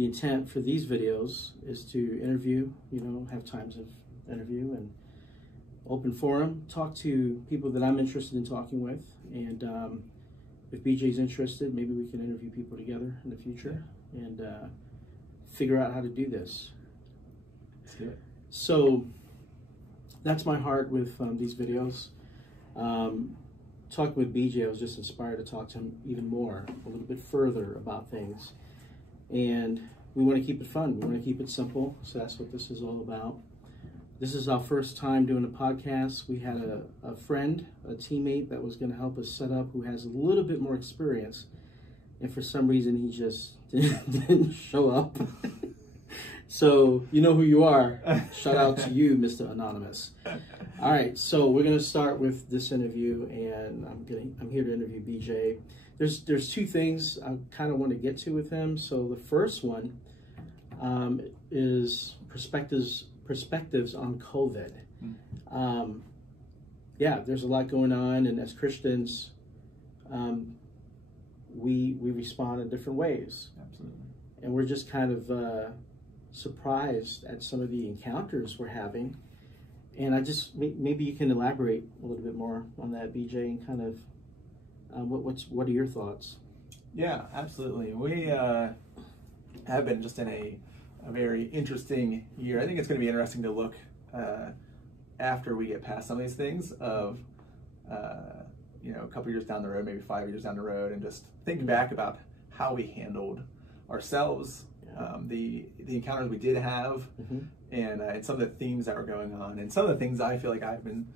the intent for these videos is to interview, have times of interview and open forum, talk to people that I'm interested in talking with. And if BJ's interested, maybe we can interview people together in the future and figure out how to do this. Let's do it. So that's my heart with these videos. Talking with BJ, I was just inspired to talk to him even more, a little bit further about things. And we want to keep it fun. We want to keep it simple. So that's what this is all about. This is our first time doing a podcast. We had a friend, a teammate that was going to help us set up, who has a little bit more experience. And for some reason, he just didn't show up. So you know who you are. Shout out to you, Mr. Anonymous. All right, so we're going to start with this interview, and I'm here to interview BJ. There's two things I kind of want to get to with him. So the first one is perspectives on COVID. Yeah, there's a lot going on, and as Christians, we respond in different ways. Absolutely. And we're just kind of surprised at some of the encounters we're having. And I just, maybe you can elaborate a little bit more on that, BJ, and kind of what are your thoughts? Yeah, absolutely. We have been just in a very interesting year. I think it's going to be interesting to look after we get past some of these things of, a couple years down the road, maybe 5 years down the road, and just think back about how we handled ourselves, the encounters we did have, and some of the themes that were going on, and some of the things I feel like I've been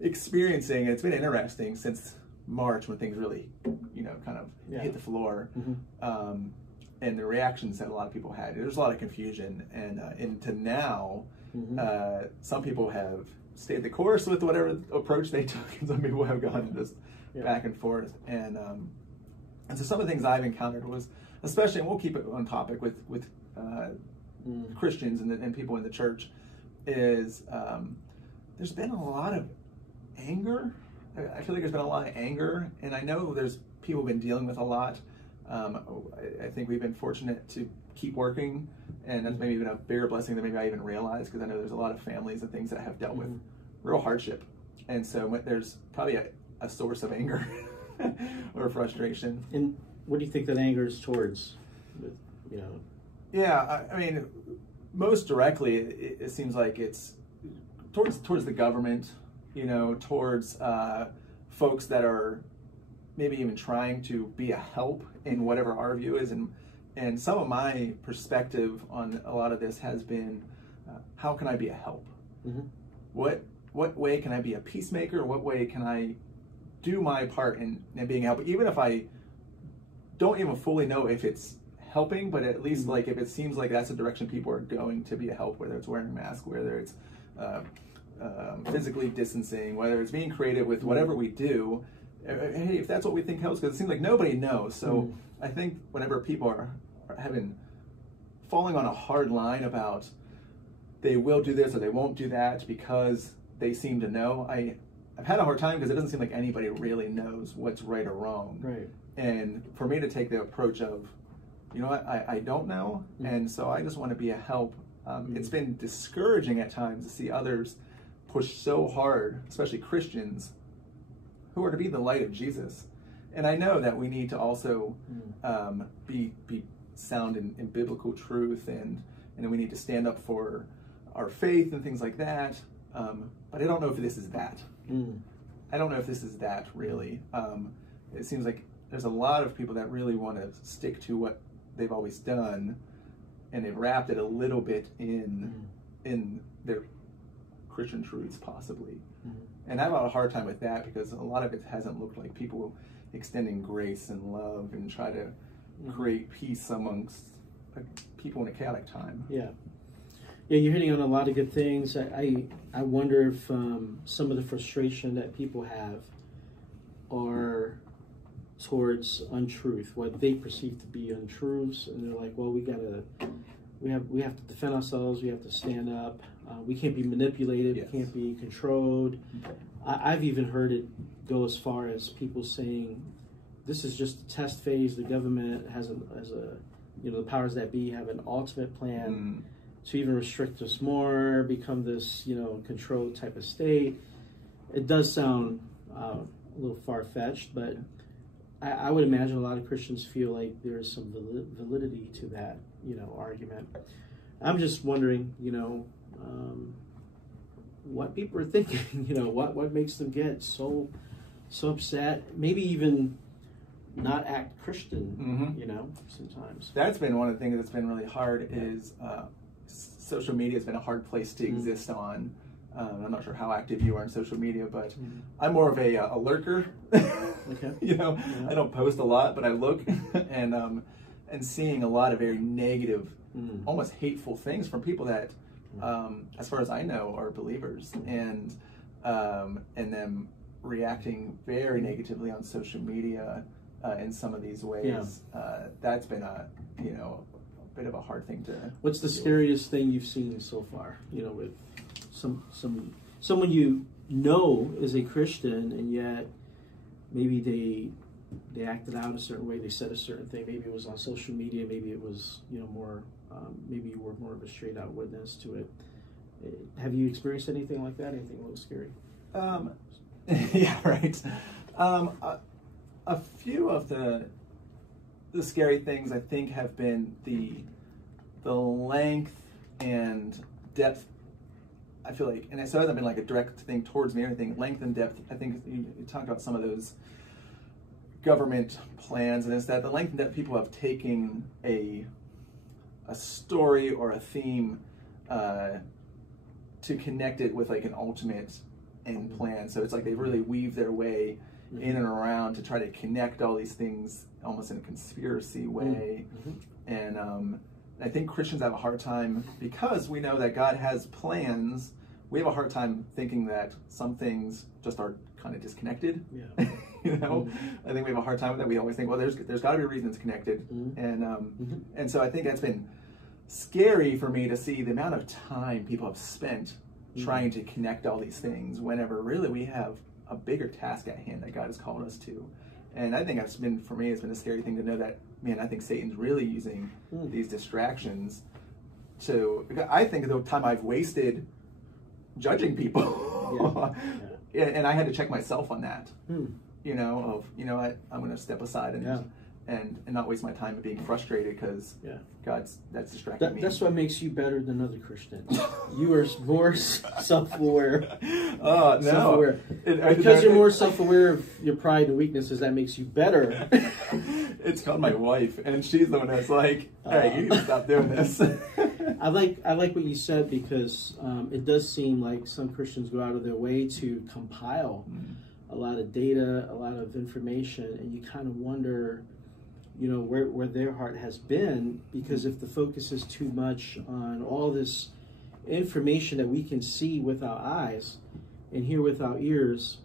experiencing. It's been interesting since March, when things really, kind of hit the floor, and the reactions that a lot of people had. There's a lot of confusion, and into now, some people have stayed the course with whatever approach they took, and some people have gone just back and forth. And so some of the things I've encountered was, especially, and we'll keep it on topic with Christians and people in the church, is there's been a lot of anger. I feel like there's been a lot of anger, and I know there's people been dealing with a lot. I think we've been fortunate to keep working, and that's maybe even a bigger blessing than maybe I even realized, because I know there's a lot of families and things that have dealt with real hardship, and so there's probably a source of anger or frustration. And what do you think that anger is towards? Yeah, I mean, most directly, it seems like it's towards the government, towards folks that are maybe even trying to be a help in whatever our view is. And some of my perspective on a lot of this has been, how can I be a help? What way can I be a peacemaker? What way can I do my part in being a help? Even if I don't even fully know if it's helping, but at least like if it seems like that's the direction people are going to be a help, whether it's wearing a mask, whether it's physically distancing, whether it's being creative with whatever we do, hey, if that's what we think helps, because it seems like nobody knows. So I think whenever people are falling on a hard line about they will do this or they won't do that because they seem to know, I've had a hard time, because it doesn't seem like anybody really knows what's right or wrong. Right. And for me to take the approach of, I don't know, and so I just want to be a help. It's been discouraging at times to see others push so hard, especially Christians, who are to be the light of Jesus. And I know that we need to also be sound in biblical truth, and we need to stand up for our faith and things like that. But I don't know if this is that. I don't know if this is that, really. It seems like there's a lot of people that really want to stick to what they've always done, and they've wrapped it a little bit in their Christian truths, possibly. And I've had a hard time with that, because a lot of it hasn't looked like people extending grace and love and try to create peace amongst people in a chaotic time. Yeah, you're hitting on a lot of good things. I wonder if some of the frustration that people have are towards untruth, what they perceive to be untruths, and they're like, well, we have to defend ourselves, we have to stand up, we can't be manipulated, we can't be controlled. I've even heard it go as far as people saying, this is just a test phase, the government has a the powers that be have an ultimate plan to even restrict us more, become this, controlled type of state. It does sound a little far-fetched, but I would imagine a lot of Christians feel like there's some validity to that, argument. I'm just wondering, what people are thinking, what makes them get so upset, maybe even not act Christian, sometimes. That's been one of the things that's been really hard is social media has been a hard place to exist on. I'm not sure how active you are on social media, but I'm more of a lurker. Okay. I don't post a lot, but I look and seeing a lot of very negative, almost hateful things from people that, as far as I know, are believers, and them reacting very negatively on social media in some of these ways. That's been a bit of a hard thing to. What's the scariest thing you've seen so far? With someone is a Christian, and yet maybe they acted out a certain way, they said a certain thing. Maybe it was on social media. Maybe it was more. Maybe you were more of a straight out witness to it. Have you experienced anything like that? Anything a little scary? Yeah, right. A few of the scary things I think have been the length and depth. I feel like, and so it hasn't been like a direct thing towards me or anything. Length and depth. I think you talked about some of those government plans and that. The length and depth people have taken a story or a theme to connect it with like an ultimate end plan. So it's like they really weave their way in and around to try to connect all these things almost in a conspiracy way. And I think Christians have a hard time, because we know that God has plans. We have a hard time thinking that some things just are kind of disconnected. Yeah. I think we have a hard time with that. We always think, well, there's got to be a reason it's connected. And so I think that's been scary for me to see the amount of time people have spent trying to connect all these things, whenever really we have a bigger task at hand that God has called us to. And I think it's been a scary thing to know that, man, I think Satan's really using these distractions I think of the time I've wasted judging people. And I had to check myself on that, I'm going to step aside and not waste my time being frustrated because that's distracting me. That's what makes you better than other Christians. You are more self-aware. Oh, no. Self-aware. Because you're more self-aware of your pride and weaknesses, that makes you better. It's called my wife, and she's the one that's like, hey, you need to stop doing this. I like what you said, because it does seem like some Christians go out of their way to compile a lot of data, a lot of information, and you kind of wonder, where their heart has been, because if the focus is too much on all this information that we can see with our eyes and hear with our ears,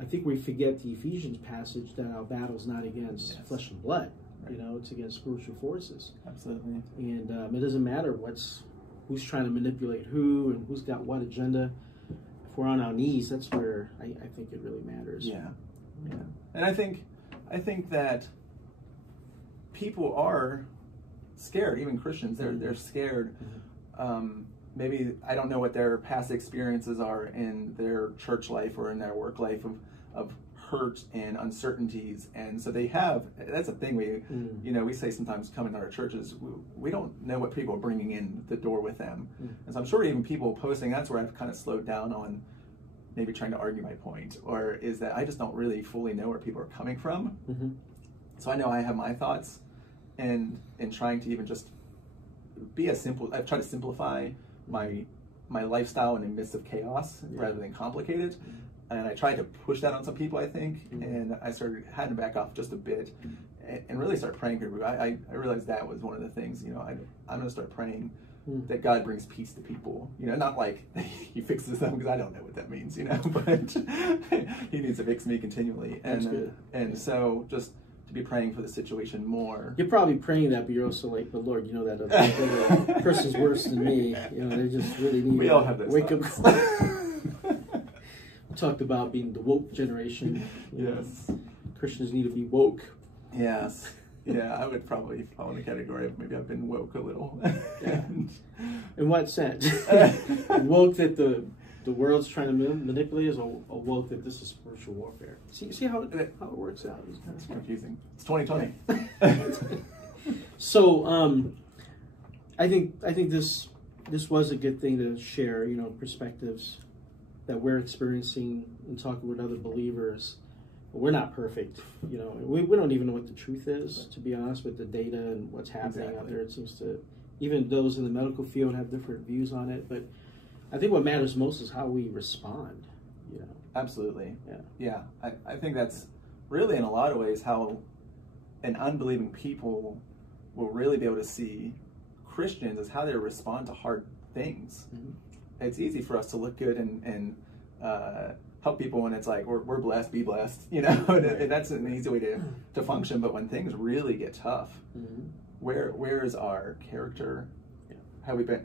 I think we forget the Ephesians passage that our battle's not against flesh and blood. Right. It's against spiritual forces. Absolutely. And it doesn't matter who's trying to manipulate who and who's got what agenda. If we're on our knees, that's where I think it really matters. Yeah. And I think that people are scared, even Christians. They're scared. Maybe I don't know what their past experiences are in their church life or in their work life of hurt and uncertainties, and so they have. That's a thing we say sometimes coming to our churches. We don't know what people are bringing in the door with them, and so I'm sure even people posting. That's where I've kind of slowed down on maybe trying to argue my point, or is that I just don't really fully know where people are coming from. So I know I have my thoughts, and trying to even just be I've tried to simplify my lifestyle in the midst of chaos rather than complicate it. And I tried to push that on some people, I think, and I started having to back off just a bit and really start praying for people. I realized that was one of the things, I'm going to start praying that God brings peace to people. Not like he fixes them, because I don't know what that means, but he needs to fix me continually. And so just to be praying for the situation more. You're probably praying that, but you're also like, but Lord, that other person's worse than me. They just really need to all have wake up. Talked about being the woke generation. Yes. Christians need to be woke. Yes. Yeah, I would probably fall in the category of maybe I've been woke a little. Yeah. In what sense? Woke that the world's trying to manipulate us, or woke that this is spiritual warfare? See how it works out? It's confusing. It's 2020. So I think this was a good thing to share, perspectives that we're experiencing and talking with other believers. We're not perfect, we don't even know what the truth is, to be honest, with the data and what's happening out there. It seems to, even those in the medical field have different views on it, but I think what matters most is how we respond, Absolutely. Yeah. I think that's really, in a lot of ways, how an unbelieving people will really be able to see Christians, is how they respond to hard things. Mm-hmm. It's easy for us to look good and help people when it's like we're blessed, be blessed, and that's an easy way to function. But when things really get tough, Mm-hmm. where is our character? Yeah.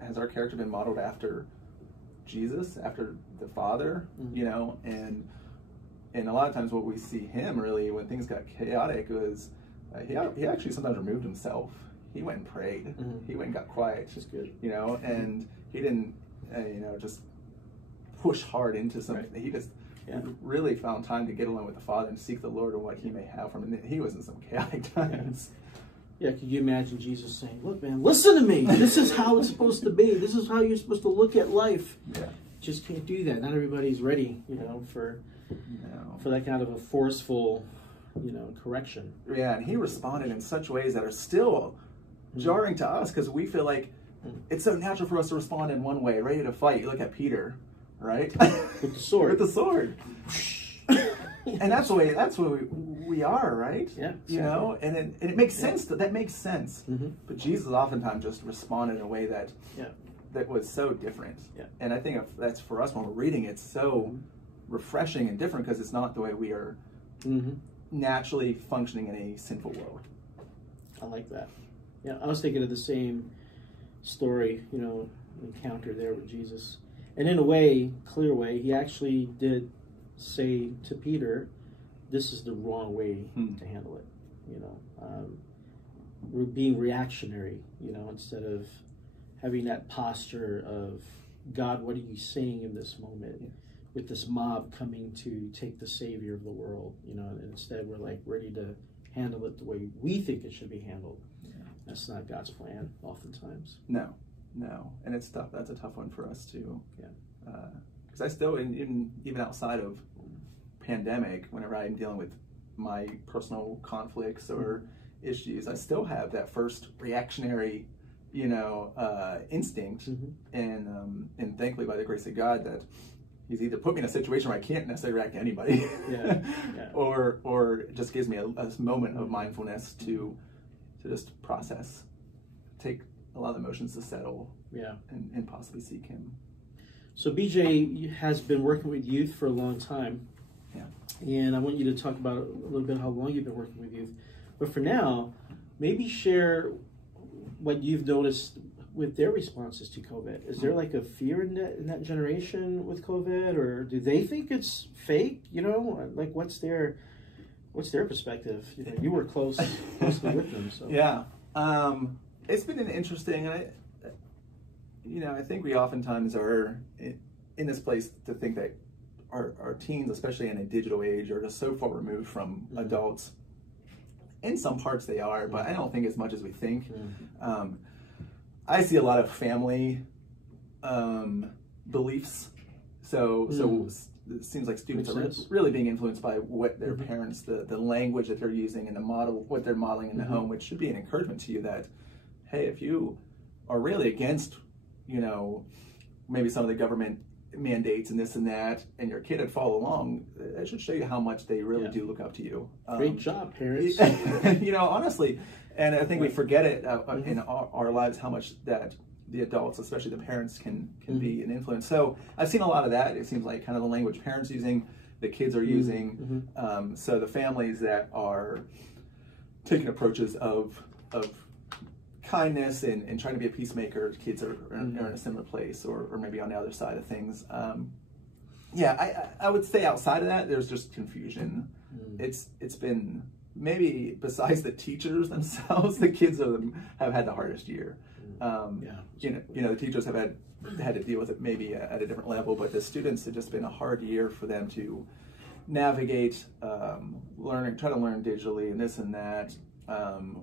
Has our character been modeled after Jesus, after the Father? Mm-hmm. And a lot of times what we see him really when things got chaotic was he actually sometimes removed himself. He went and prayed. Mm-hmm. He went and got quiet. Which is good. And he didn't just push hard into something. Right. He just Yeah. really found time to get alone with the Father and seek the Lord and what he may have from him. And he was in some chaotic times. Yeah, could you imagine Jesus saying, "Look, man, listen to me. This is how it's supposed to be. This is how you're supposed to look at life." Yeah. Just can't do that. Not everybody's ready, for that kind of a forceful, correction. Yeah, and he responded in such ways that are still jarring to us, because we feel like it's so natural for us to respond in one way, ready to fight. You look at Peter, right? With the sword. With the sword. And that's the way we are, right? Yeah. Exactly. And it makes sense. That makes sense. Mm-hmm. But Jesus oftentimes just responded in a way that Yeah. that was so different. Yeah. And I think that's for us when we're reading, it's so refreshing and different, because it's not the way we are Mm-hmm. naturally functioning in a sinful world. I like that. Yeah, I was thinking of the same story, encounter there with Jesus. And in a way, clear way, he actually did say to Peter, this is the wrong way to handle it. We're being reactionary, instead of having that posture of, God, what are you saying in this moment? Yeah. With this mob coming to take the Savior of the world, and instead we're like ready to handle it the way we think it should be handled. Yeah. That's not God's plan, oftentimes. No, and it's tough. That's a tough one for us too. Yeah. Because I still, even outside of pandemic, whenever I'm dealing with my personal conflicts or issues, I still have that first reactionary, instinct, and thankfully, by the grace of God, that He's either put me in a situation where I can't necessarily react to anybody, or it just gives me a moment of mindfulness to just process, take a lot of emotions to settle, and possibly seek Him. So BJ has been working with youth for a long time. Yeah. And I want you to talk about a little bit how long you've been working with youth. But for now, maybe share what you've noticed with their responses to COVID. Is there like a fear in that generation with COVID, or do they think it's fake? Like what's their perspective? You were closely with them. So yeah, it's been an interesting. I think we oftentimes are in this place to think that our teens, especially in a digital age, are just so far removed from adults. In some parts they are, but I don't think as much as we think. I see a lot of family beliefs. So it seems like students are really being influenced by what their parents, the language that they're using, and what they're modeling in the home, which should be an encouragement to you that, hey, if you are really against, maybe some of the government mandates and this and that, and your kid would follow along, it should show you how much they really do look up to you. Great job, parents. Honestly, and I think we forget it in our lives, how much that the adults, especially the parents, can be an influence. So I've seen a lot of that. It seems like kind of the language parents using, the kids are using. So the families that are taking approaches of kindness and trying to be a peacemaker, kids are in a similar place, or maybe on the other side of things. I would say outside of that, there's just confusion. It's been maybe besides the teachers themselves, the kids have had the hardest year. The teachers have had to deal with it maybe at a different level, but the students have just been a hard year for them to navigate, try to learn digitally and this and that.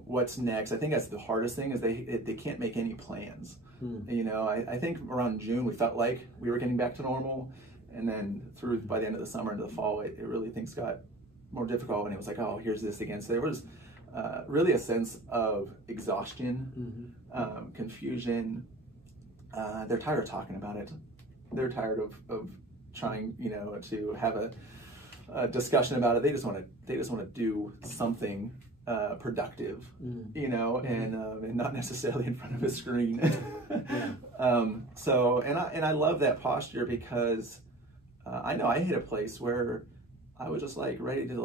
What's next? I think that's the hardest thing is they can't make any plans. I think around June we felt like we were getting back to normal, and then by the end of the summer into the fall, it really things got more difficult, and it was like, oh, here's this again. So there was really a sense of exhaustion, confusion. They're tired of talking about it. They're tired of trying, to have a discussion about it. They just want to do something productive, and not necessarily in front of a screen. I love that posture because I know I hit a place where I was just like ready to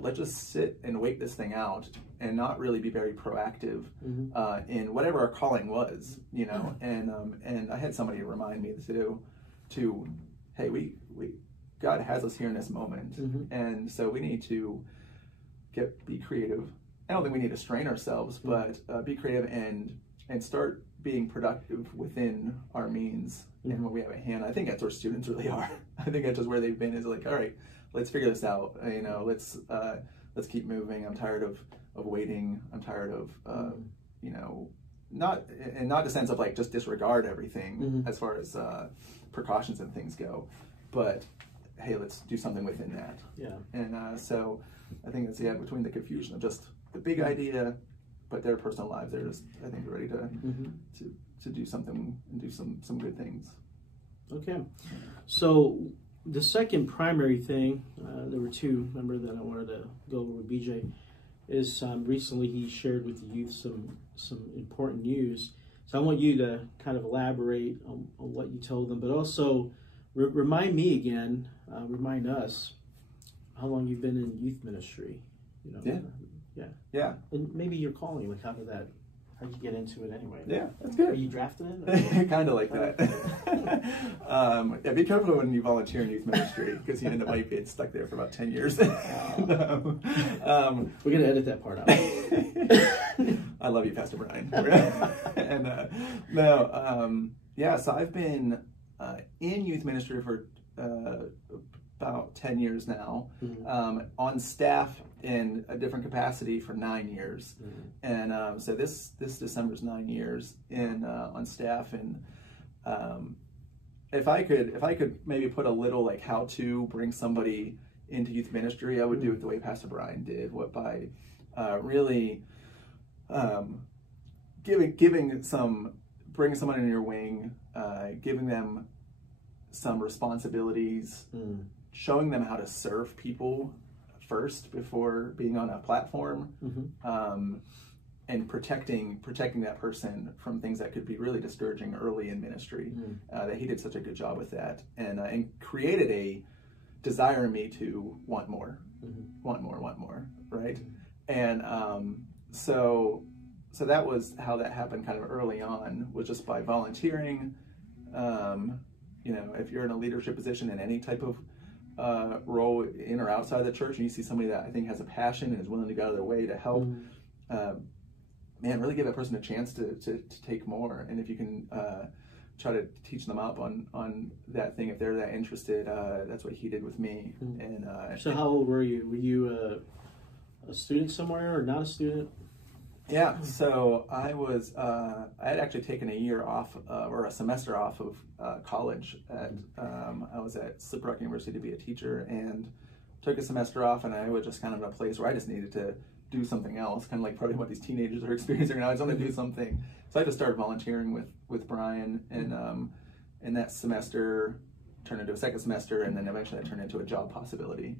let's just sit and wait this thing out and not really be very proactive in whatever our calling was, and I had somebody remind me to hey, we God has us here in this moment, and so we need to be creative. I don't think we need to strain ourselves, but be creative and start being productive within our means and what we have at hand. I think that's where students really are. I think that's just where they've been, is like, all right, let's figure this out. Let's keep moving. I'm tired of waiting. I'm tired of not the sense of like just disregard everything as far as precautions and things go, but hey, let's do something within that. And so I think it's between the confusion of just the big idea, but their personal lives, they're just, I think, ready to do something and do some good things. Okay, so the second primary thing, there were two, remember, that I wanted to go over with BJ, is recently he shared with the youth some important news. So I want you to kind of elaborate on what you told them, but also remind me again, remind us how long you've been in youth ministry. And maybe your calling, like how'd you get into it anyway? Yeah, that's good. Are you drafted in? Kind of like that. Be careful when you volunteer in youth ministry, because you end up being stuck there for about 10 years. We're going to edit that part out. I love you, Pastor Brian. So I've been in youth ministry for about 10 years now, on staff in a different capacity for 9 years, and so this December's 9 years on staff. And if I could maybe put a little like how to bring somebody into youth ministry, I would do it the way Pastor Brian did, by really bringing someone in your wing, giving them some responsibilities, showing them how to serve people first before being on a platform, and protecting that person from things that could be really discouraging early in ministry. That he did such a good job with that, and created a desire in me to want more, right? And so that was how that happened kind of early on, was just by volunteering. If you're in a leadership position in any type of role in or outside the church, and you see somebody that I think has a passion and is willing to go out of their way to help, really give that person a chance to take more. And if you can try to teach them up on that thing, if they're that interested, that's what he did with me. And so how old were you? Were you a student somewhere or not a student? Yeah, so I had actually taken a year off, or a semester off of college. I was at Slippery Rock University to be a teacher, and took a semester off, and I was just kind of in a place where I just needed to do something else, kind of like probably what these teenagers are experiencing now. I just want to do something. So I just started volunteering with Brian, and that semester turned into a second semester, and then eventually that turned into a job possibility.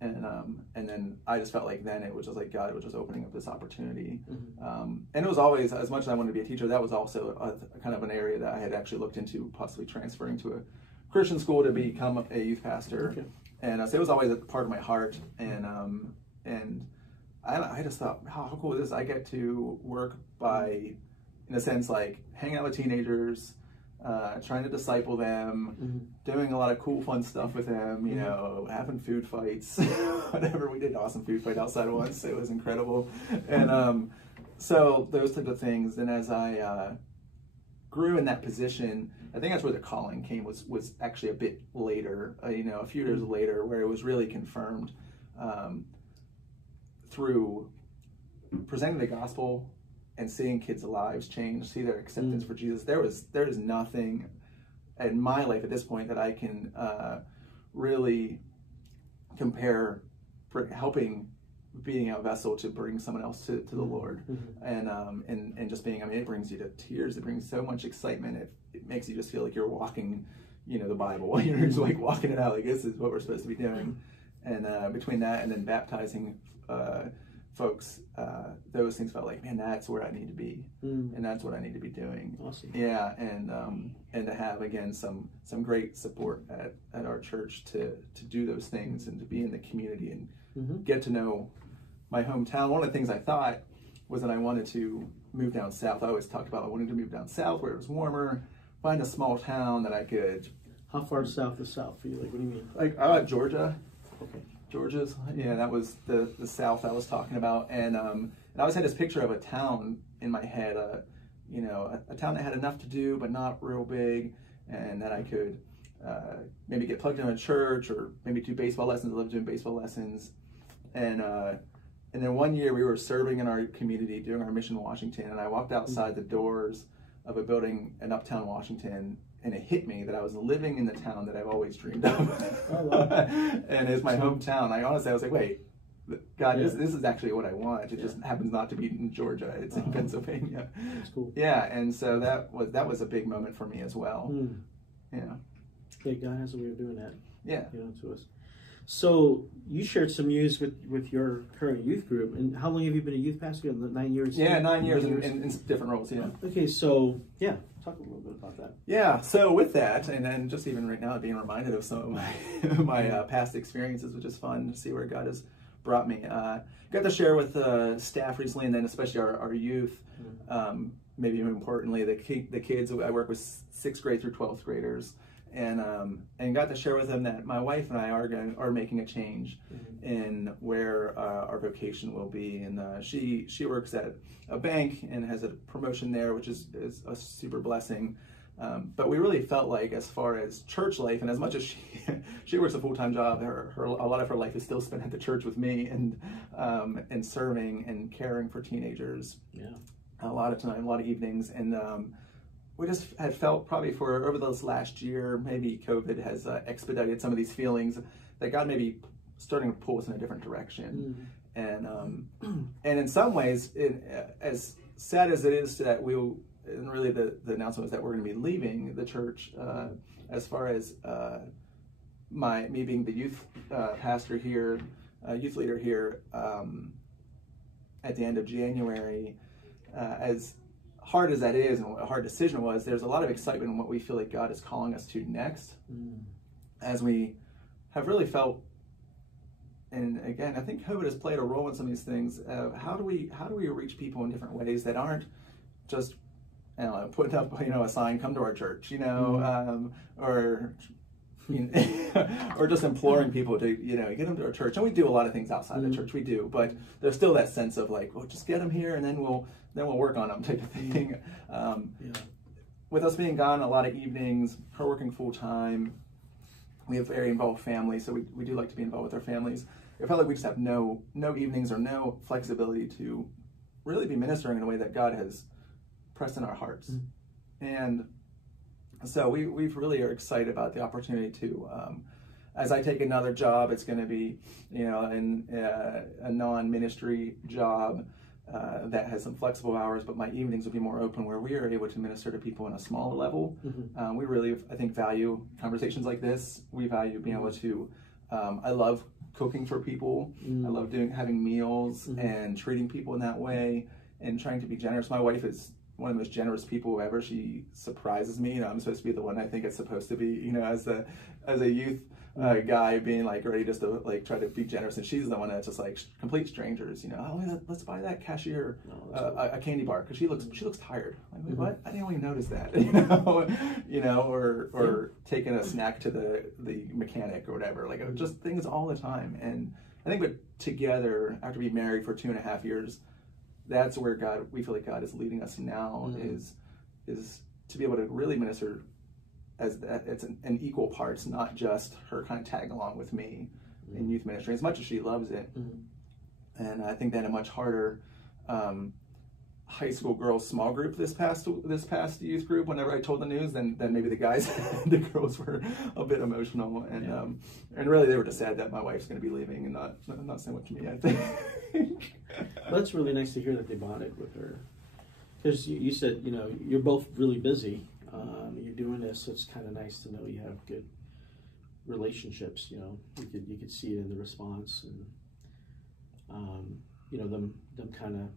And then I just felt like then it was just like God was just opening up this opportunity. And it was always, as much as I wanted to be a teacher, that was also a kind of an area that I had actually looked into possibly transferring to a Christian school to become a youth pastor. And so it was always a part of my heart. And I just thought, how cool is this? I get to work by, in a sense, like hanging out with teenagers, trying to disciple them, doing a lot of cool, fun stuff with them, you know, having food fights, whatever. We did an awesome food fight outside once. It was incredible. And so those type of things. And as I grew in that position, I think that's where the calling came, was actually a bit later, you know, a few years later, where it was really confirmed through presenting the gospel and seeing kids' lives change, see their acceptance for Jesus. There is nothing in my life at this point that I can really compare for helping being a vessel to bring someone else to the Lord. And just being, I mean, it brings you to tears. It brings so much excitement. It makes you just feel like you're walking, you know, the Bible. You're just like walking it out, like this is what we're supposed to be doing. And between that and then baptizing folks, those things felt like, man, that's where I need to be, and that's what I need to be doing. Awesome. Yeah, and to have again some great support at our church to do those things and to be in the community and get to know my hometown. One of the things I thought was that I wanted to move down south. I always talked about I wanted to move down south where it was warmer, find a small town that I could. How far south is south for you? Like, what do you mean? Like, I like Georgia. Okay. Georgia's, yeah, that was the South I was talking about, and I always had this picture of a town in my head, you know, a town that had enough to do but not real big, and that I could maybe get plugged in a church or maybe do baseball lessons. I love doing baseball lessons, and then one year we were serving in our community doing our mission in Washington, and I walked outside the doors of a building in Uptown Washington. And it hit me that I was living in the town that I've always dreamed of. Oh, wow. And it's my hometown. I was like, wait, God, this is actually what I want. It just happens not to be in Georgia. It's in Pennsylvania. That's cool. Yeah, and so that was a big moment for me as well. Yeah. Yeah, God has a way of doing that. Yeah. You know, to us. So you shared some news with your current youth group, and how long have you been a youth pastor? 9 years. Yeah, 9 years in different roles. Yeah. Okay, so yeah, talk a little bit about that. Yeah. So with that, and then just even right now, being reminded of some of my past experiences, which is fun to see where God has brought me. Got to share with staff recently, and then especially our youth. Maybe more importantly, the kids. I work with 6th grade through 12th graders. And got to share with them that my wife and I are making a change in where our vocation will be. And she works at a bank and has a promotion there, which is a super blessing. But we really felt like, as far as church life, and as much as she works a full-time job, a lot of her life is still spent at the church with me and serving and caring for teenagers. Yeah, a lot of time, a lot of evenings, and we just had felt probably for over this last year, maybe COVID has expedited some of these feelings that God may be starting to pull us in a different direction. And in some ways, as sad as it is that and really the announcement was that we're going to be leaving the church, as far as me being the youth pastor here, youth leader here, at the end of January, as hard as that is and what a hard decision was, there's a lot of excitement in what we feel like God is calling us to next, as we have really felt. And again, I think COVID has played a role in some of these things. How do we reach people in different ways that aren't just, I don't know, putting up a sign, come to our church, or or just imploring people to get them to our church. And we do a lot of things outside the church, we do, but there's still that sense of like, well, just get them here and then we'll work on them type of thing. With us being gone a lot of evenings, her working full time, we have very involved families, so we do like to be involved with our families. It felt like we just have no evenings or no flexibility to really be ministering in a way that God has pressed in our hearts. And so we really are excited about the opportunity to, as I take another job, it's going to be, in a non-ministry job that has some flexible hours, but my evenings will be more open, where we are able to minister to people on a smaller level. We really, I think, value conversations like this. We value being able to, I love cooking for people. I love having meals and treating people in that way and trying to be generous. My wife is one of the most generous people ever. She surprises me. I'm supposed to be the one I think it's supposed to be, as a youth guy being like ready just to like try to be generous, and she's the one that's just like complete strangers, you know. Oh, let's buy that cashier a candy bar because she looks tired. Like, wait, what? I didn't even notice that. You know, or taking a snack to the mechanic or whatever. Like just things all the time. And I think, but together after being married for 2.5 years, that's where we feel like God is leading us now, is to be able to really minister as that it's an equal parts, not just her kind of tagging along with me in youth ministry, as much as she loves it. And I think that a much harder high school girls small group this past youth group, whenever I told the news, then maybe the guys the girls were a bit emotional, and really they were just sad that my wife's going to be leaving and not so much me, I think. Well, that's really nice to hear that they bonded with her, because you said, you know, you're both really busy. You're doing this, so it's kind of nice to know you have good relationships. You know, you could see it in the response, and you know, them kind of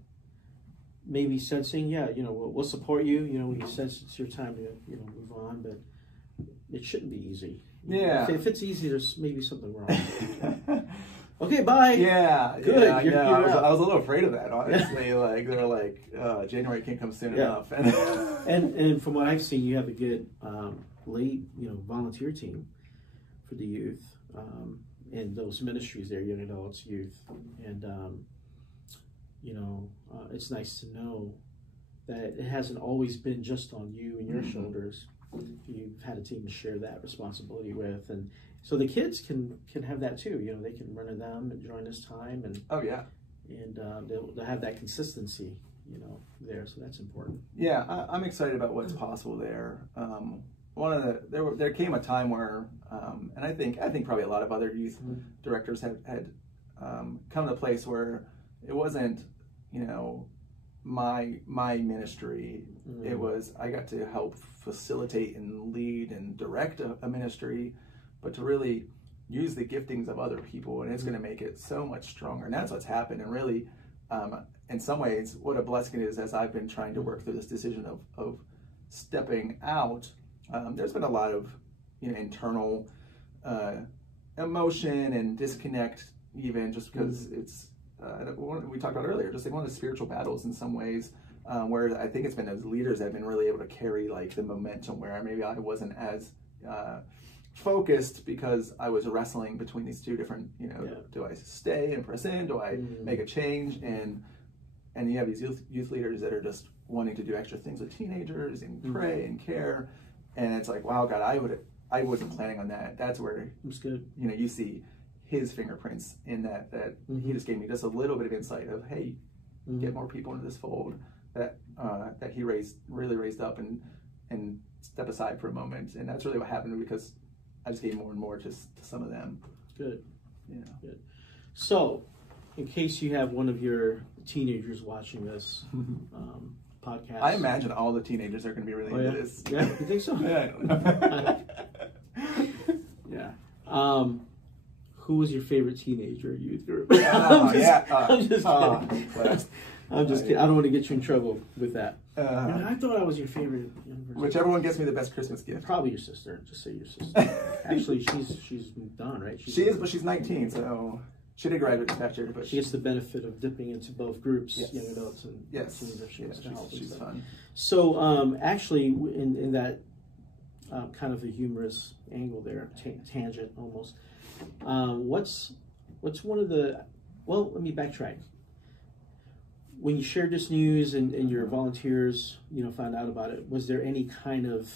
maybe sensing, yeah, you know, we'll support you. You know, when you sense it's your time to, you know, move on, but it shouldn't be easy. Yeah. If it's easy, there's maybe something wrong. Okay, bye. Yeah, good. Yeah, you're I was a little afraid of that, honestly. Like they're like, January can't come soon enough. And from what I've seen, you have a good late, you know, volunteer team for the youth and those ministries there, young adults, youth, and you know, it's nice to know that it hasn't always been just on you and your shoulders. You've had a team to share that responsibility with, and so the kids can have that too. You know, they can run to them and join this time, and and they'll have that consistency, you know, there. So that's important. Yeah, I'm excited about what's possible there. There came a time where, and I think probably a lot of other youth directors had come to a place where it wasn't, you know, my ministry. It was, I got to help facilitate and lead and direct a ministry, but to really use the giftings of other people, and it's going to make it so much stronger. And that's what's happened. And really, in some ways, what a blessing it is, as I've been trying to work through this decision of stepping out. There's been a lot of, you know, internal emotion and disconnect, even just because it's we talked about earlier, just like one of the spiritual battles in some ways, where I think it's been as leaders that have been really able to carry like the momentum, where maybe I wasn't as focused because I was wrestling between these two different, you know, do I stay and press in? Do I make a change? And you have these youth leaders that are just wanting to do extra things with teenagers and pray and care. And it's like, wow, God, I wasn't planning on that. That's where it's good. You know, you see his fingerprints in that he just gave me just a little bit of insight of, hey, get more people into this fold that he really raised up and step aside for a moment. And that's really what happened, because I just gave more and more to some of them. Good. Yeah. Good. So, in case you have one of your teenagers watching this podcast, I imagine all the teenagers are going to be really into this. Yeah, you think so? Yeah. Who was your favorite teenager youth group? I'm just kidding. I'm just kidding. I don't want to get you in trouble with that. I thought I was your favorite. Whichever one gets me the best Christmas gift. Probably your sister. Just say your sister. Actually, she's moved on, right? She is, but she's 19, so she did graduate this past year. But she gets the benefit of dipping into both groups, young adults and teenagers. She's fun. So, actually, in that kind of a humorous angle there, tangent almost. What's one of the? Well, let me backtrack. When you shared this news and your volunteers, you know, found out about it, was there any kind of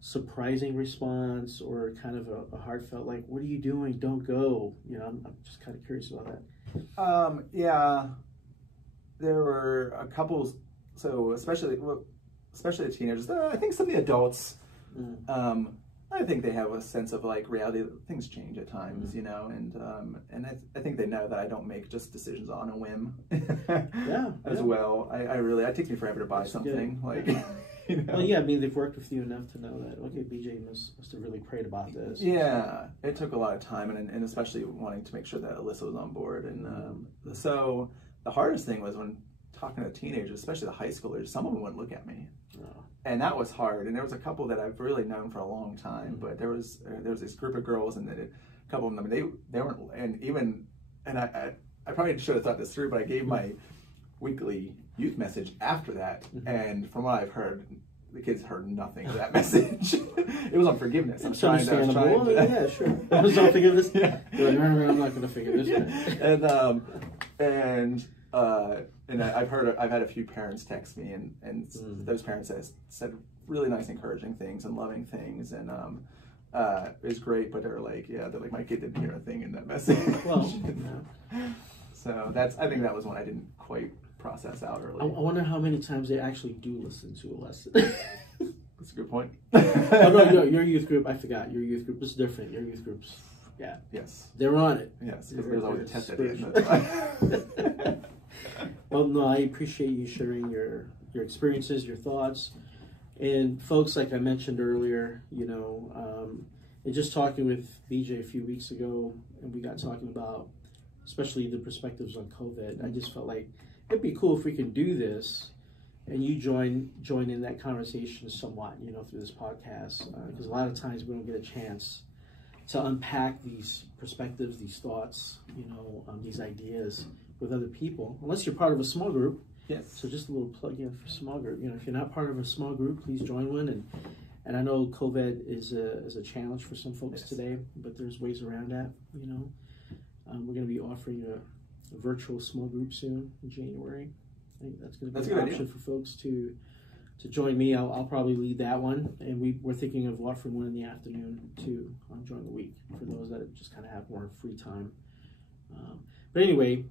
surprising response or kind of a heartfelt, like, what are you doing? Don't go. You know, I'm just kind of curious about that. Yeah, there were a couple. So especially the teenagers. I think some of the adults. I think they have a sense of like reality that things change at times, you know, and I think they know that I don't make just decisions on a whim. Well. It takes me forever to buy something. Good. Like, you know? Well, yeah, I mean, they've worked with you enough to know that, okay, BJ must have really prayed about this. Yeah, it took a lot of time, and especially wanting to make sure that Alyssa was on board. And so the hardest thing was when talking to teenagers, especially the high schoolers, some of them wouldn't look at me. Oh. And that was hard. And there was a couple that I've really known for a long time, but there was this group of girls, and a couple of them, they weren't, and I probably should have thought this through, but I gave my weekly youth message after that, and from what I've heard, the kids heard nothing of that message. It was on forgiveness. It's understandable. Yeah, sure. It was on forgiveness. Yeah. Like, no, I'm not going to figure this out. And I've had a few parents text me, and those parents said really nice, encouraging things and loving things, and it was great. But they're like, my kid didn't hear a thing in that message. Well, so I think that was one I didn't quite process out early. I wonder how many times they actually do listen to a lesson. That's a good point. Oh no, your youth group, I forgot. Your youth group is different. Your youth groups, yeah. Yes. They're on it. Yes, because there's always a test at the end. That's why. Well, no, I appreciate you sharing your experiences, your thoughts. And folks, like I mentioned earlier, and just talking with BJ a few weeks ago, and we got talking about especially the perspectives on COVID, I just felt like it'd be cool if we can do this and you join in that conversation somewhat, through this podcast, because a lot of times we don't get a chance to unpack these perspectives, these thoughts, these ideas with other people, unless you're part of a small group. Yes. So just a little plug in for small group. If you're not part of a small group, please join one. And I know COVID is a challenge for some folks today, but there's ways around that. We're going to be offering a virtual small group soon in January. I think that's going to be an option for folks to join me. I'll probably lead that one, and we're thinking of offering one in the afternoon too during the week for those that just kind of have more free time. But anyway,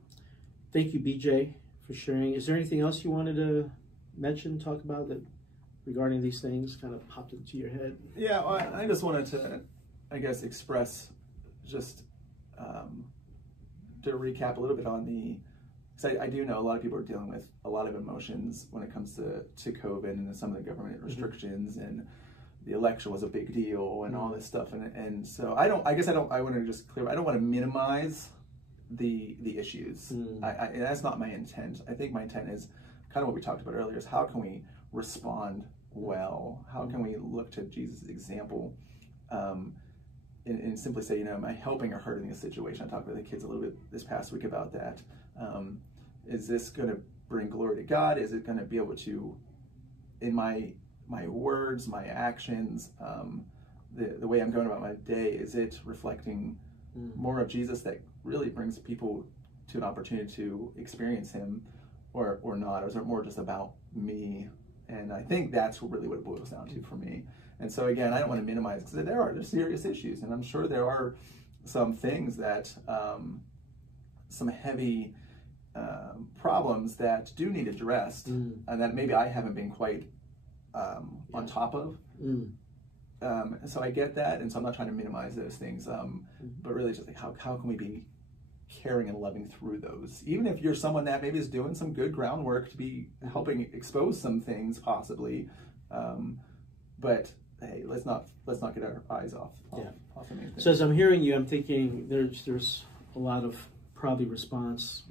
thank you, BJ, for sharing. Is there anything else you wanted to mention, talk about that regarding these things kind of popped into your head? Yeah, well, I just wanted to, I guess, express just to recap a little bit on because I do know a lot of people are dealing with a lot of emotions when it comes to COVID and some of the government restrictions, and the election was a big deal and all this stuff. And so I want to just clear, I don't want to minimize the issues. That's not my intent. I think my intent is kind of what we talked about earlier, is how can we respond well? How can we look to Jesus' example and simply say, am I helping or hurting the situation? I talked with the kids a little bit this past week about that. Is this going to bring glory to God? Is it going to be able to, in my words, my actions, the way I'm going about my day, is it reflecting more of Jesus that really brings people to an opportunity to experience him, or not? Or is it more just about me? And I think that's really what it boils down to for me. And so again, I don't want to minimize, because there's serious issues, and I'm sure there are some things that, some heavy problems that do need addressed, and that maybe I haven't been quite on top of. So I get that, and so I'm not trying to minimize those things, but really just like how can we be caring and loving through those, even if you're someone that maybe is doing some good groundwork to be helping expose some things possibly, but hey, let's not get our eyes off anything. So as I'm hearing you, I'm thinking there's a lot of probably responses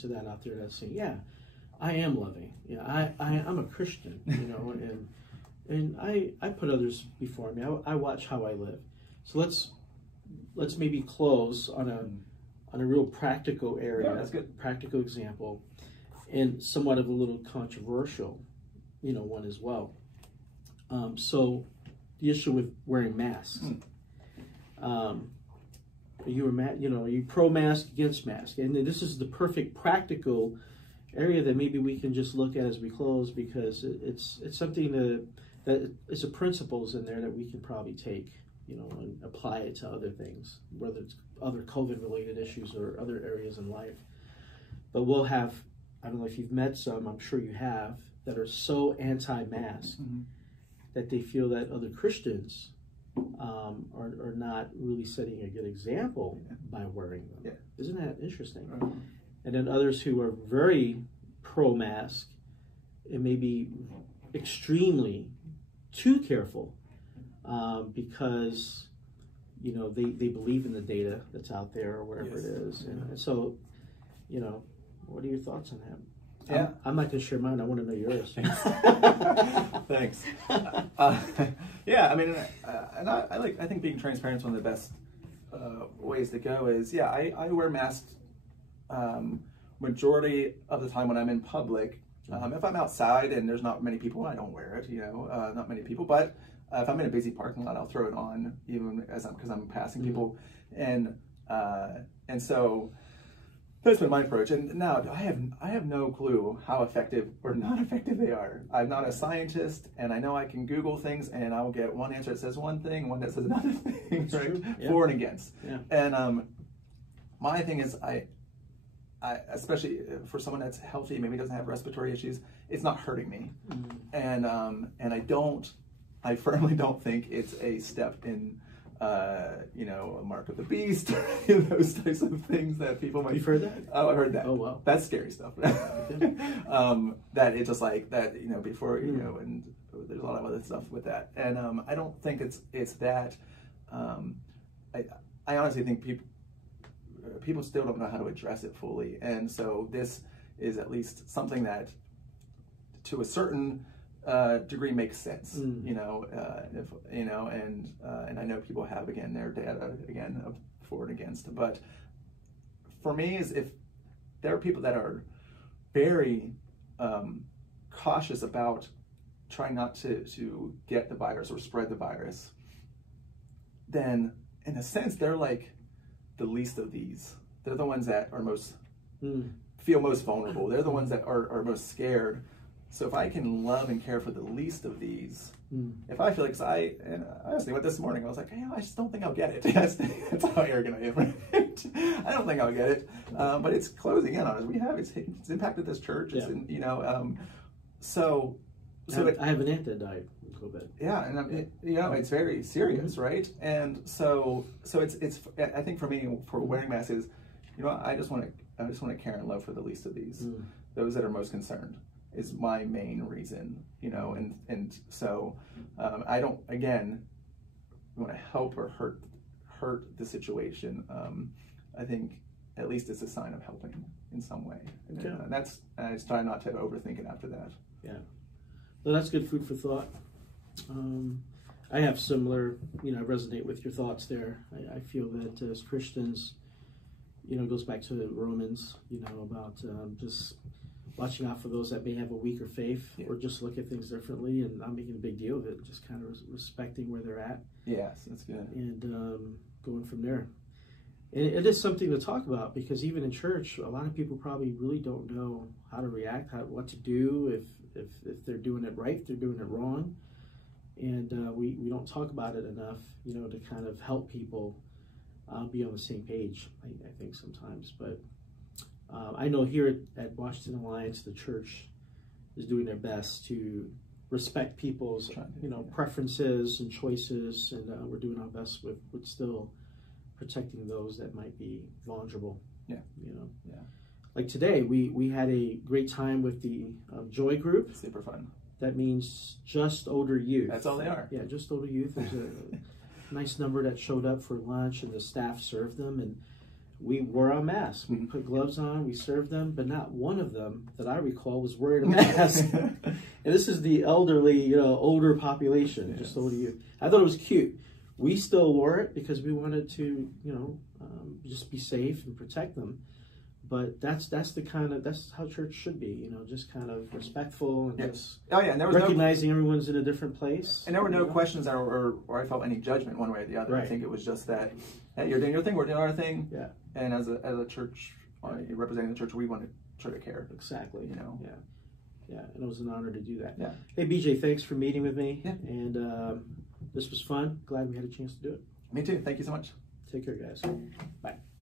to that out there that's saying, yeah, I am loving, I'm a Christian, and I put others before me. I watch how I live. So let's maybe close on a real practical area, that's good. Practical example, and somewhat of a little controversial, one as well. So the issue with wearing masks. Are you pro-mask, against mask? And this is the perfect practical area that maybe we can just look at as we close, because it's something that it's a principles in there that we can probably take, and apply it to other things, whether it's other COVID-related issues or other areas in life. But we'll have, I don't know if you've met some, I'm sure you have, that are so anti-mask that they feel that other Christians are not really setting a good example by wearing them. Isn't that interesting? And then others who are very pro-mask and maybe extremely too careful because they believe in the data that's out there or whatever it is. And so, what are your thoughts on that? Yeah. I'm not going to share mine. I want to know yours. Thanks. Yeah, I mean, and I think being transparent is one of the best ways to go. Is I wear masks majority of the time when I'm in public. If I'm outside and there's not many people, I don't wear it. Not many people. But if I'm in a busy parking lot, I'll throw it on even because I'm passing people, and so. That's been my approach, and now I have no clue how effective or not effective they are. I'm not a scientist, and I know I can Google things, and I'll get one answer that says one thing, one that says another thing, right? Yeah. For and against. Yeah. And my thing is, I especially for someone that's healthy, maybe doesn't have respiratory issues, it's not hurting me, and I firmly don't think it's a step in. A mark of the beast, those types of things that people might. You've heard that? Oh, I've heard that. Oh, wow. That's scary stuff. That it's just like that, before, and there's a lot of other stuff with that. And I don't think it's that. I honestly think people still don't know how to address it fully. And so this is at least something that, to a certain degree, makes sense, and I know people have their data of for and against, but for me is if there are people that are very cautious about trying not to get the virus or spread the virus, then in a sense they're like the least of these. They're the ones that are most feel most vulnerable. They're the ones that are most scared. So if I can love and care for the least of these, if I feel like, I was thinking about this morning, I was like, I just don't think I'll get it. That's how arrogant I am, right? I don't think I'll get it, but it's closing in on us. It's impacted this church. It's I have an aunt that died a little bit. Yeah, and it's very serious, right? And so it's I think for me, for wearing masks is, I just want to care and love for the least of these, those that are most concerned. Is my main reason, and so I don't want to help or hurt the situation. I think at least it's a sign of helping in some way, and I just try not to overthink it after that. Yeah, well, that's good food for thought. I have similar, I resonate with your thoughts there. I feel that as Christians, it goes back to Romans, about just watching out for those that may have a weaker faith or just look at things differently and not making a big deal of it, just kind of respecting where they're at. Yes, that's good. And going from there. And it is something to talk about because even in church, a lot of people probably really don't know how to react, what to do, if they're doing it right, if they're doing it wrong. And we don't talk about it enough, to kind of help people be on the same page, I think sometimes. But I know here at Washington Alliance, the church is doing their best to respect people's, preferences and choices, and we're doing our best with still protecting those that might be vulnerable. Yeah. Like today, we had a great time with the Joy Group. Super fun. That means just older youth. That's all they are. Yeah, just older youth. There's a nice number that showed up for lunch, and the staff served them, and we wore our masks. We put gloves on, we served them, but not one of them that I recall was wearing a mask. And this is the elderly, older population, just older youth. I thought it was cute. We still wore it because we wanted to, just be safe and protect them. But that's how church should be, just kind of respectful and just and there was recognizing everyone's in a different place. And there were no questions or I felt any judgment one way or the other. Right. I think it was just that, hey, you're doing your thing, we're doing our thing. Yeah. And as a church, representing the church, we want to try to care. Exactly. Yeah, and it was an honor to do that. Yeah. Hey, BJ, thanks for meeting with me. Yeah. And this was fun. Glad we had a chance to do it. Me too. Thank you so much. Take care, guys. Bye.